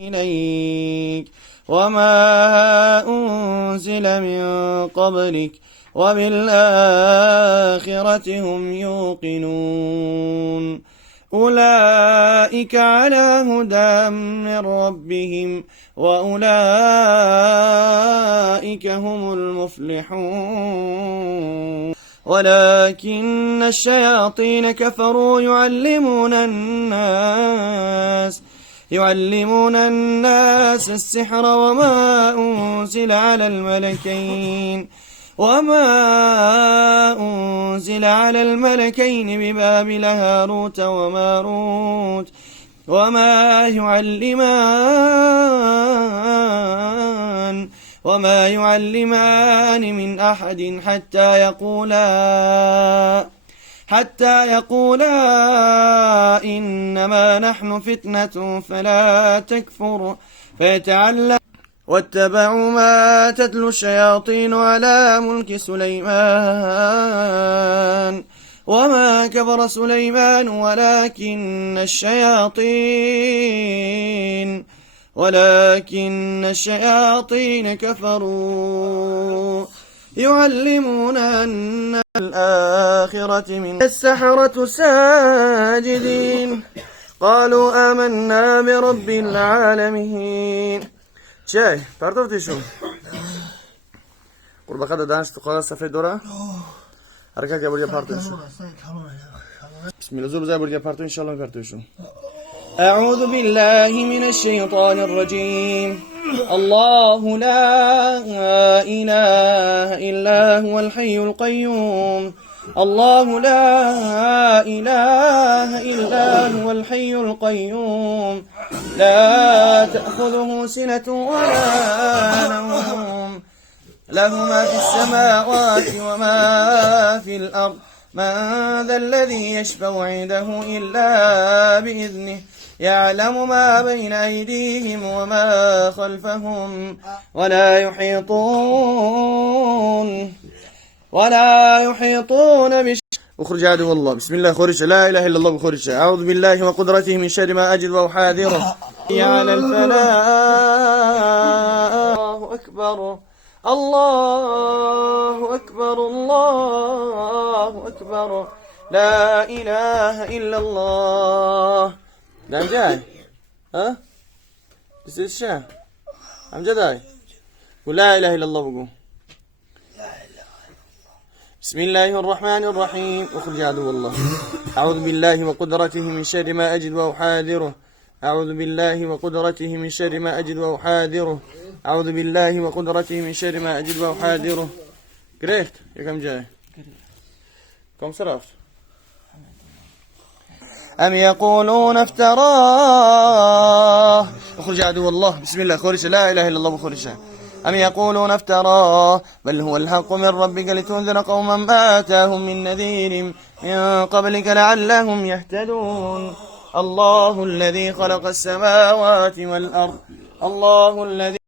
إليك وما أنزل من قبلك وبالآخرة هم يوقنون أولئك على هدى من ربهم وأولئك هم المفلحون ولكن الشياطين كفروا يعلمون الناس السحر وما أنزل على الملكين ببابل هاروت وماروت وما يعلمان من أحد حتى يقولا إنما نحن فتنة فلا تكفر فيتعلم واتبعوا ما تتلو الشياطين على ملك سليمان وما كفر سليمان ولكن الشياطين كفروا يعلمون أن الآخرة من السحرة ساجدين قالوا آمنا برب العالمين چه؟ پرداختی شو قربا خدا دانش تو خدا سفید دورا حرکت که بریا پارتو شو بسم الله زور بریا پارتو انشالله پارتو شو أعوذ بالله من الشيطان الرجيم الله لا إله إلا هو الحي القيوم الله لا إله إلا هو الحي القيوم لا تأخذه سنة ولا نوم له ما في السماوات وما في الأرض من ذا الذي يشفع عنده إلا بإذنه يعلم ما بين أيديهم وما خلفهم ولا يحيطون بشيء اخرج عدو الله بسم الله خرج لا إله إلا الله بخرج أعوذ بالله وقدرته من شر ما أجد وأحاذره على الفلاح الله أكبر الله أكبر الله أكبر لا إله إلا الله دام جاي ها بس الشاه عم جداي ولا إله إلا الله بقول بسم الله الرحمن الرحيم اخرج عدو الله أعوذ بالله وقدرته من شر ما أجد وأحاذره أعوذ بالله وقدرته من شر ما أجد وأحاذره أعوذ بالله وقدرته من شر ما أجد وأحاذره قريت يا كم جاي كم صرفت أم يقولون افتراه اخرج عدو الله بسم الله خرج لا إله إلا الله بخرج أم يقولون افتراه بل هو الحق من ربك لتنذر قوما ما آتاهم من نذير من قبلك لعلهم يهتدون الله الذي خلق السماوات والأرض الله الذي